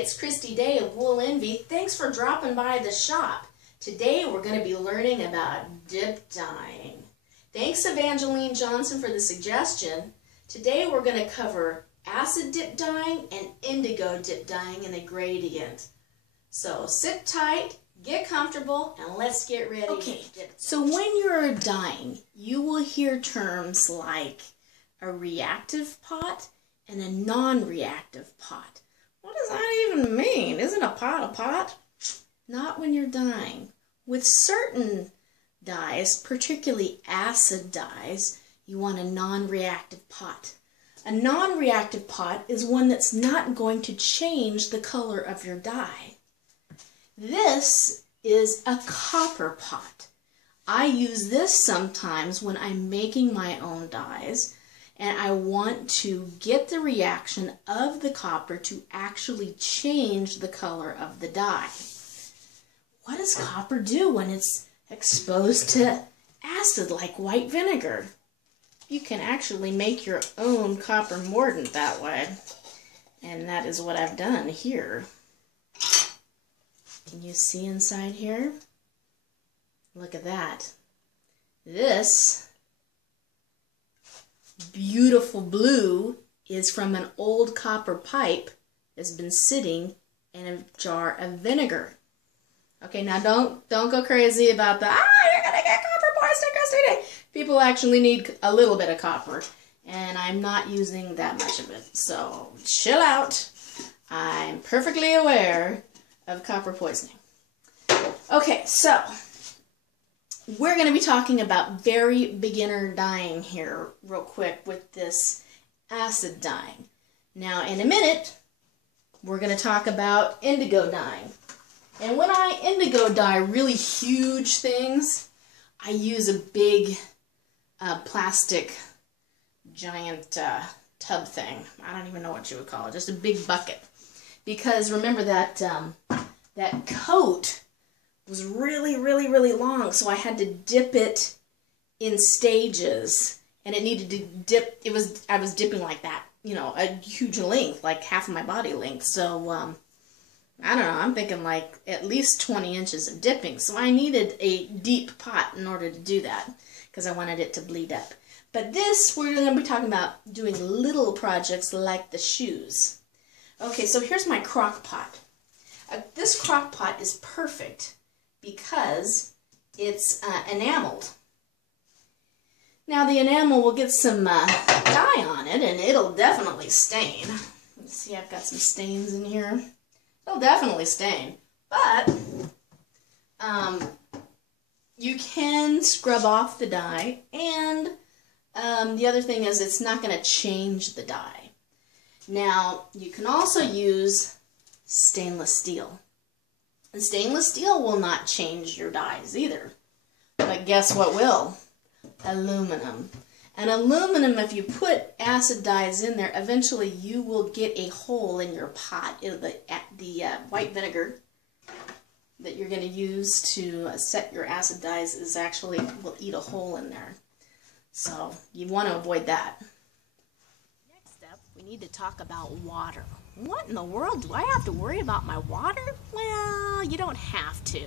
it's Christy Day of Wool Envy. Thanks for dropping by the shop. Today we're going to be learning about dip dyeing. Thanks Evangeline Johnson for the suggestion. Today we're going to cover acid dip dyeing and indigo dip dyeing in a gradient. So sit tight, get comfortable, and let's get ready. Okay, so when you're dyeing, you will hear terms like a reactive pot and a non-reactive pot. What does that even mean? Isn't a pot a pot? Not when you're dyeing. With certain dyes, particularly acid dyes, you want a non-reactive pot. A non-reactive pot is one that's not going to change the color of your dye. This is a copper pot. I use this sometimes when I'm making my own dyes and I want to get the reaction of the copper to actually change the color of the dye. What does copper do when it's exposed to acid like white vinegar? You can actually make your own copper mordant that way. And that is what I've done here. Can you see inside here? Look at that. This beautiful blue is from an old copper pipe that's been sitting in a jar of vinegar. Okay, now don't go crazy about the, you're gonna get copper poisoning, Christy. People actually need a little bit of copper, and I'm not using that much of it. So chill out. I'm perfectly aware of copper poisoning. Okay, so we're going to be talking about very beginner dyeing here real quick with this acid dyeing. Now in a minute, we're going to talk about indigo dyeing. And when I indigo dye really huge things, I use a big plastic giant tub thing. I don't even know what you would call it, just a big bucket. Because remember that that coat was really long, so I had to dip it in stages, and it needed to dip. I was dipping like that, you know, a huge length, like half of my body length. So I don't know, I'm thinking like at least 20 inches of dipping. So I needed a deep pot in order to do that because I wanted it to bleed up. But this, we're going to be talking about doing little projects like the shoes. Okay, so here's my crock pot. This crock pot is perfect because it's enameled. Now the enamel will get some dye on it and it'll definitely stain. Let's see, I've got some stains in here. It'll definitely stain, but you can scrub off the dye, and the other thing is it's not going to change the dye. Now, you can also use stainless steel. And stainless steel will not change your dyes either. But guess what will? Aluminum. And aluminum, if you put acid dyes in there, eventually you will get a hole in your pot. The white vinegar that you're going to use to set your acid dyes is actually will eat a hole in there. So you want to avoid that. Next up, we need to talk about water. What in the world? Do I have to worry about my water? Well, you don't have to.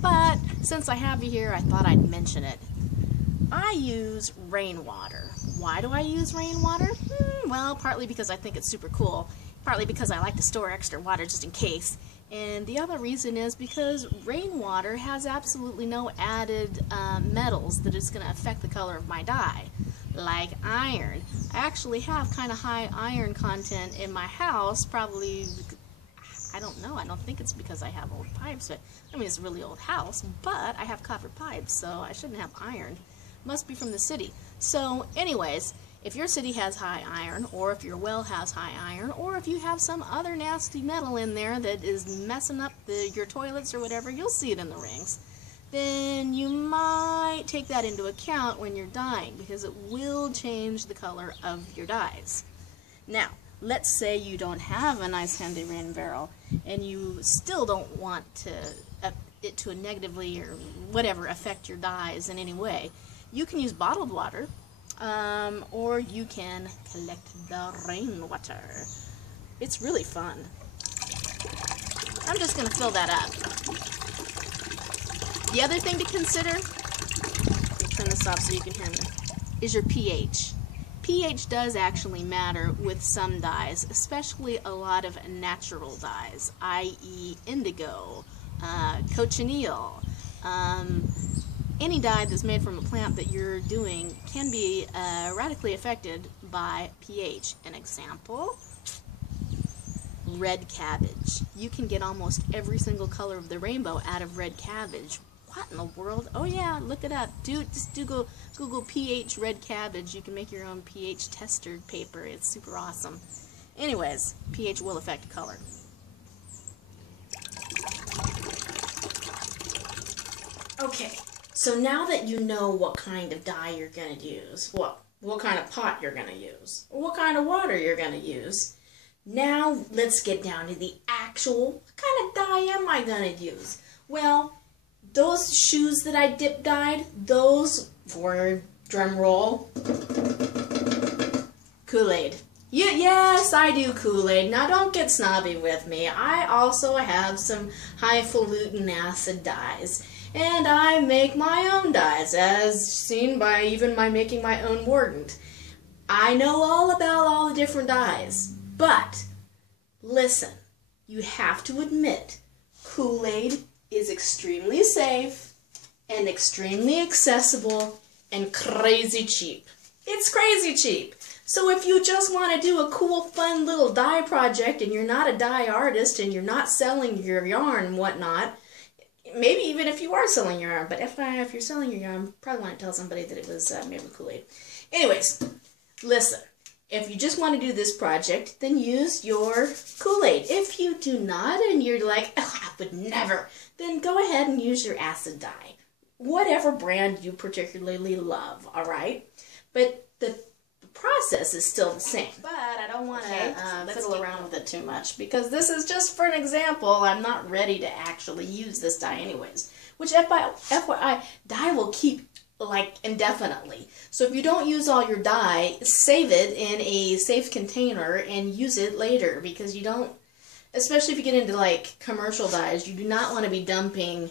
But since I have you here, I thought I'd mention it. I use rainwater. Why do I use rainwater? Well, partly because I think it's super cool. Partly because I like to store extra water just in case. And the other reason is because rainwater has absolutely no added metals that is going to affect the color of my dye. Like iron. I actually have kind of high iron content in my house, probably, I don't know, I don't think it's because I have old pipes, but I mean it's a really old house, but I have copper pipes, so I shouldn't have iron. Must be from the city. So anyways, if your city has high iron, or if your well has high iron, or if you have some other nasty metal in there that is messing up your toilets or whatever, you'll see it in the rings, then you might take that into account when you're dyeing, because it will change the color of your dyes. Now, let's say you don't have a nice handy rain barrel, and you still don't want it to negatively or whatever affect your dyes in any way. You can use bottled water, or you can collect the rainwater. It's really fun. I'm just going to fill that up. The other thing to consider, let me turn this off so you can hear me, is your pH. pH does actually matter with some dyes, especially a lot of natural dyes, i.e. indigo, cochineal. Any dye that's made from a plant that you're doing can be radically affected by pH. An example, red cabbage. You can get almost every single color of the rainbow out of red cabbage. What in the world? Oh yeah, look it up. Just Google pH red cabbage. You can make your own pH tester paper. It's super awesome. Anyways, pH will affect color. Okay, so now that you know what kind of dye you're going to use, what kind of pot you're going to use, what kind of water you're going to use, now let's get down to the actual, what kind of dye am I going to use? Well, those shoes that I dip dyed, those were, drum roll, Kool-Aid. Yes, I do Kool-Aid. Now don't get snobby with me. I also have some highfalutin acid dyes. And I make my own dyes, as seen by even my making my own mordant. I know all about all the different dyes. But, listen, you have to admit, Kool-Aid is extremely safe and extremely accessible and crazy cheap. It's crazy cheap. So if you just want to do a cool, fun little dye project and you're not a dye artist and you're not selling your yarn and whatnot, maybe even if you are selling your yarn, but if you're selling your yarn, you probably want to tell somebody that it was made with Kool-Aid. Anyways, listen. If you just want to do this project, then use your Kool-Aid. If you do not, and you're like, oh, I would never, then go ahead and use your acid dye. Whatever brand you particularly love, all right? But the process is still the same. But I don't want to fiddle around with it too much, because this is just for an example. I'm not ready to actually use this dye anyways. Which, FYI, dye will keep like indefinitely. So if you don't use all your dye, save it in a safe container and use it later, because you don't, especially if you get into like commercial dyes, you do not want to be dumping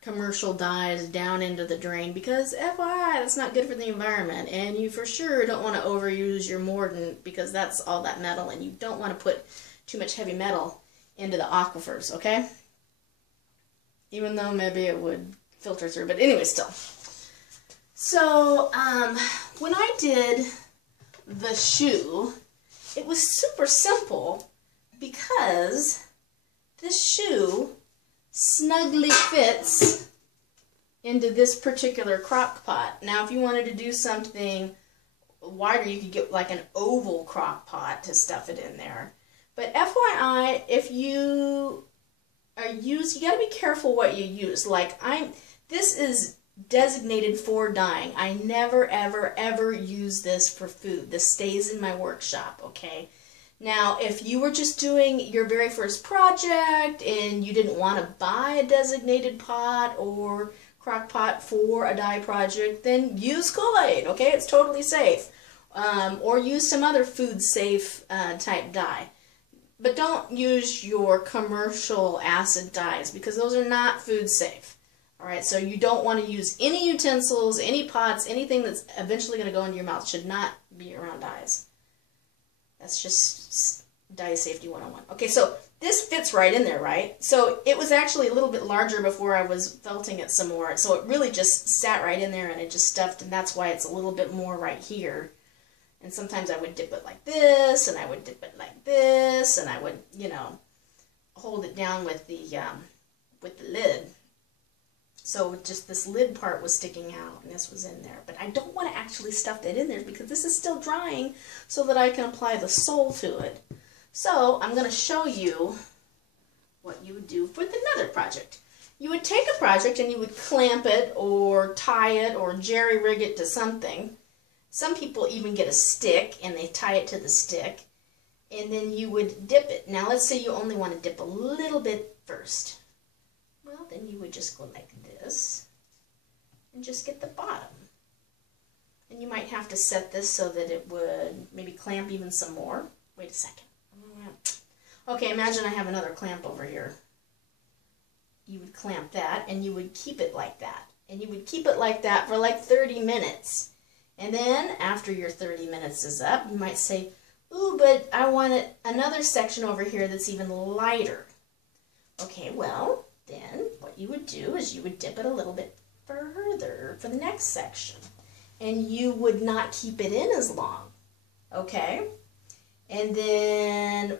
commercial dyes down into the drain, because FYI, that's not good for the environment, and you for sure don't want to overuse your mordant, because that's all that metal, and you don't want to put too much heavy metal into the aquifers, okay? Even though maybe it would filter through, but anyway, still. So, when I did the shoe, it was super simple, because this shoe snugly fits into this particular crock pot. Now, if you wanted to do something wider, you could get like an oval crock pot to stuff it in there. But FYI, if you are you gotta be careful what you use. Like this is designated for dyeing. I never, ever, ever use this for food. This stays in my workshop, okay? Now, if you were just doing your very first project and you didn't want to buy a designated pot or crock pot for a dye project, then use Kool-Aid, okay? It's totally safe. Or use some other food-safe type dye. But don't use your commercial acid dyes, because those are not food-safe. Alright, so you don't want to use any utensils, any pots, anything that's eventually going to go into your mouth should not be around dyes. That's just dye safety 101. Okay, so this fits right in there, right? So it was actually a little bit larger before I was felting it some more. So it really just sat right in there and it just stuffed, and that's why it's a little bit more right here. And sometimes I would dip it like this, and I would dip it like this, and I would, you know, hold it down with the lid. So just this lid part was sticking out, and this was in there. But I don't want to actually stuff that in there, because this is still drying so that I can apply the sole to it. So I'm going to show you what you would do with another project. You would take a project and you would clamp it or tie it or jerry-rig it to something. Some people even get a stick and they tie it to the stick. And then you would dip it. Now let's say you only want to dip a little bit first. Well, then you would just go like this and just get the bottom. And you might have to set this so that it would maybe clamp even some more. Wait a second. Okay, imagine I have another clamp over here. you would clamp that, and you would keep it like that. And you would keep it like that for like 30 minutes. And then after your 30 minutes is up, you might say, ooh, but I want another section over here that's even lighter. Okay, well, then what you would do is you would dip it a little bit further for the next section. And you would not keep it in as long. Okay? And then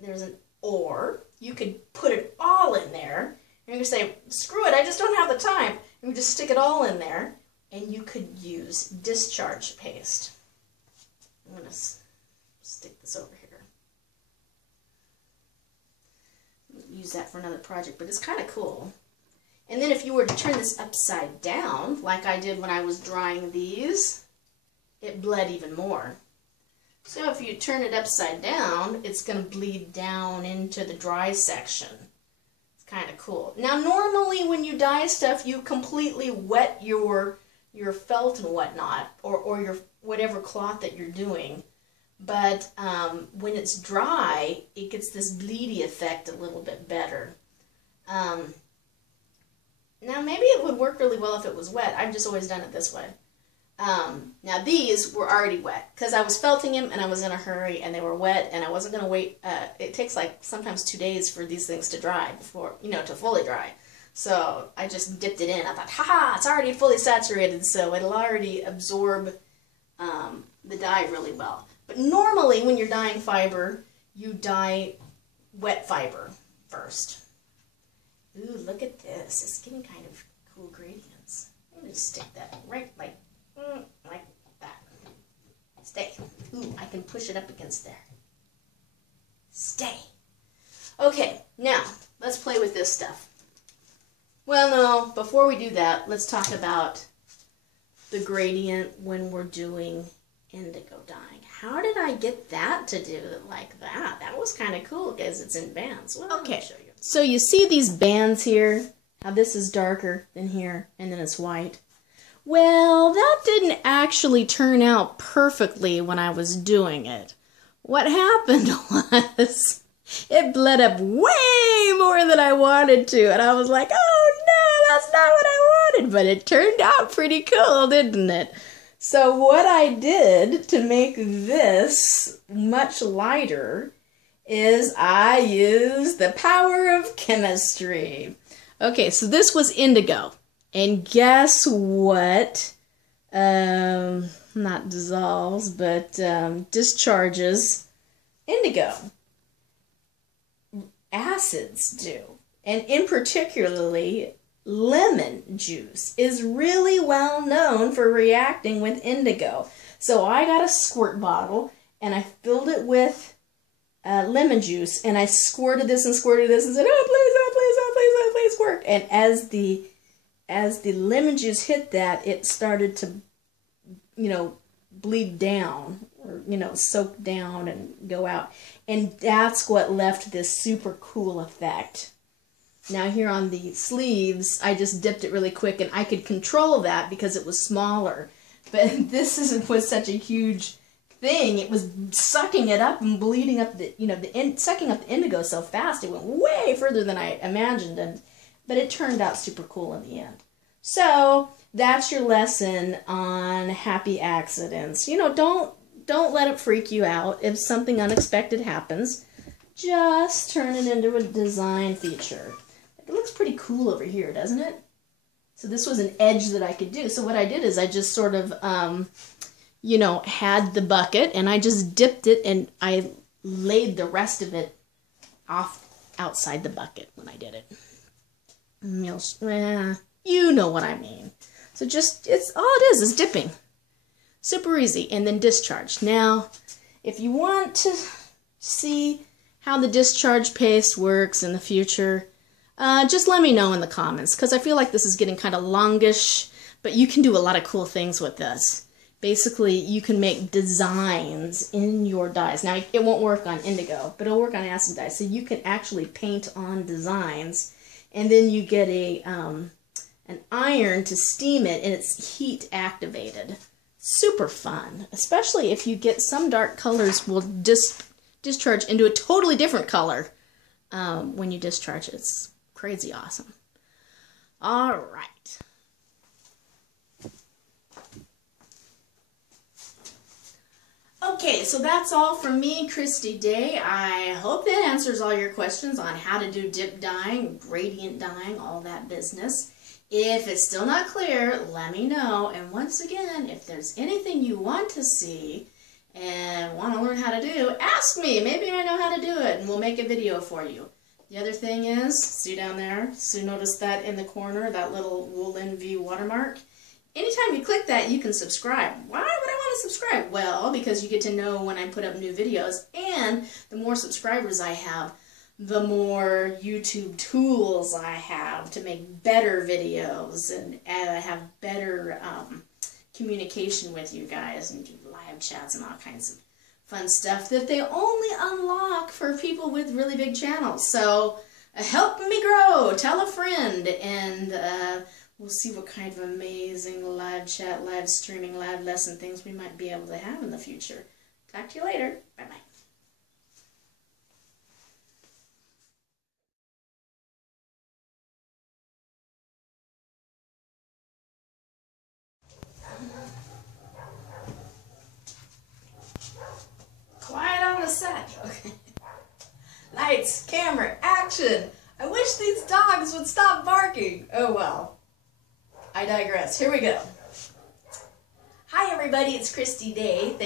there's an or. You could put it all in there. And you could say, screw it, I just don't have the time. And you just stick it all in there. And you could use discharge paste. I'm going to stick this over here. Use that for another project, but it's kind of cool. And then if you were to turn this upside down, like I did when I was drying these, it bled even more. So if you turn it upside down, it's going to bleed down into the dry section. It's kind of cool. Now normally when you dye stuff, you completely wet your felt and whatnot, or your whatever cloth that you're doing. But when it's dry, it gets this bleedy effect a little bit better. Now maybe it would work really well if it was wet. I've just always done it this way. Now these were already wet because I was felting them and I was in a hurry and they were wet and I wasn't going to wait. It takes like sometimes 2 days for these things to dry before, to fully dry. So I just dipped it in. I thought, haha, it's already fully saturated, so it'll already absorb the dye really well. But normally when you're dyeing fiber, you dye wet fiber first. Ooh, look at this. It's getting kind of cool gradients. I'm going to just stick that right like that. Stay. Ooh, I can push it up against there. Stay. Okay, now let's play with this stuff. Well, no, before we do that, let's talk about the gradient when we're doing indigo dyeing. How did I get that to do it like that? That was kind of cool because it's in bands. Well, okay, show you. So you see these bands here? How this is darker than here, and then it's white. Well, that didn't actually turn out perfectly when I was doing it. What happened was it bled up way more than I wanted to, and I was like, oh no, that's not what I wanted, but it turned out pretty cool, didn't it? So what I did to make this much lighter is I used the power of chemistry. Okay, so this was indigo. And guess what? Not dissolves, but discharges indigo. Acids do. And in particularly, lemon juice is really well known for reacting with indigo. So I got a squirt bottle and I filled it with lemon juice, and I squirted this and said, oh please, oh please, oh please, oh please, squirt. And as the lemon juice hit that, it started to, bleed down, or, soak down and go out. And that's what left this super cool effect. Now here on the sleeves, I just dipped it really quick, and I could control that because it was smaller. But this was such a huge thing. It was sucking it up and bleeding up sucking up the indigo so fast. It went way further than I imagined, but it turned out super cool in the end. So that's your lesson on happy accidents. Don't let it freak you out if something unexpected happens. Just turn it into a design feature. It looks pretty cool over here, doesn't it? So this was an edge that I could do. So what I did is I just sort of had the bucket, and I just dipped it, and I laid the rest of it off outside the bucket when I did it. You know what I mean. So it's all it is dipping. Super easy, and then discharge. Now, if you want to see how the discharge paste works in the future, just let me know in the comments, because I feel like this is getting kind of longish, but you can do a lot of cool things with this. Basically, you can make designs in your dyes. Now, it won't work on indigo, but it'll work on acid dyes. So you can actually paint on designs, and then you get an iron to steam it, and it's heat activated. Super fun, especially if you get some dark colors will discharge into a totally different color when you discharge it. It's crazy awesome. All right. Okay, so that's all from me, Christy Day. I hope that answers all your questions on how to do dip dyeing, gradient dyeing, all that business. If it's still not clear, let me know. And once again, if there's anything you want to see and want to learn how to do, ask me. Maybe I know how to do it, and we'll make a video for you. The other thing is, see down there, so notice that in the corner, that little Woolen V watermark. Anytime you click that, you can subscribe. Why would I want to subscribe? Well, because you get to know when I put up new videos, and the more subscribers I have, the more YouTube tools I have to make better videos and have better communication with you guys and do live chats and all kinds of fun stuff that they only unlock for people with really big channels. So help me grow, tell a friend, and we'll see what kind of amazing live chat, live streaming, live lesson things we might be able to have in the future. Talk to you later. Bye-bye. Quiet on the set. Okay. Lights, camera, action. I wish these dogs would stop barking. Oh well. I digress. Here we go. Hi everybody, it's Christy Day.